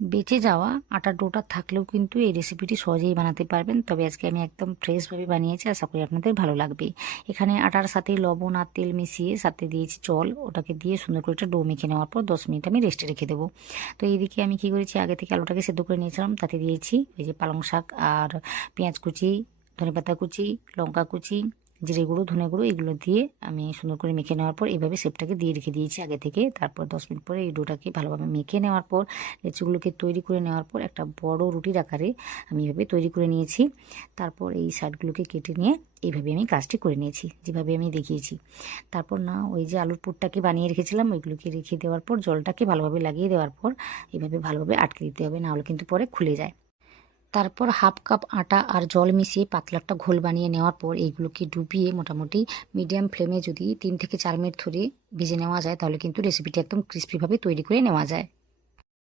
বেঁচে যাওয়া আটার ডোটা থাকলেও কিন্তু এই রেসিপিটি সহজেই বানাতে পারবেন। তবে আজকে আমি একদম ফ্রেশভাবে বানিয়েছি, আশা করি আপনাদের ভালো লাগবে। এখানে আটার সাথে লবণ আর তেল মিশিয়ে সাথে দিয়েছি জল, ওটাকে দিয়ে সুন্দর করে একটা ডো মেখে নেওয়ার পর 10 মিনিট আমি রেস্টে রেখে দেবো। তো এইদিকে আমি কী করেছি, আগে থেকে আলুটাকে সেদ্ধ করে নিয়েছিলাম, তাতে দিয়েছি এই যে পালং শাক আর পেঁয়াজ কুচি, ধনেপাতা কুচি, লঙ্কা কুচি, জিরে গুঁড়ো, ধনে গুঁড়ো, এগুলো দিয়ে আমি সুন্দর করে মেখে নেওয়ার পর এইভাবে শেপটাকে দিয়ে রেখে দিয়েছি আগে থেকে। তারপর 10 মিনিট পরে এই ডোটাকে ভালোভাবে মেখে নেওয়ার পর লেচিগুলোকে তৈরি করে নেওয়ার পর একটা বড় রুটির আকারে আমি এভাবে তৈরি করে নিয়েছি। তারপর এই সাইডগুলোকে কেটে নিয়ে এইভাবে আমি কাজটি করে নিয়েছি, যেভাবে আমি দেখিয়েছি। তারপর না ওই যে আলুর পুরটাকে বানিয়ে রেখেছিলাম, ওইগুলোকে রেখে দেওয়ার পর জলটাকে ভালোভাবে লাগিয়ে দেওয়ার পর এইভাবে ভালোভাবে আটকে দিতে হবে, নাহলে কিন্তু পরে খুলে যায়। তারপর হাফ কাপ আটা আর জল মিশিয়ে পাতলা একটা ঘোল বানিয়ে নেওয়ার পর এইগুলোকে ডুবিয়ে মোটামুটি মিডিয়াম ফ্লেমে যদি 3 থেকে 4 মিনিট ধরে ভেজে নেওয়া যায়, তাহলে কিন্তু রেসিপিটি একদম ক্রিস্পিভাবে তৈরি করে নেওয়া যায়।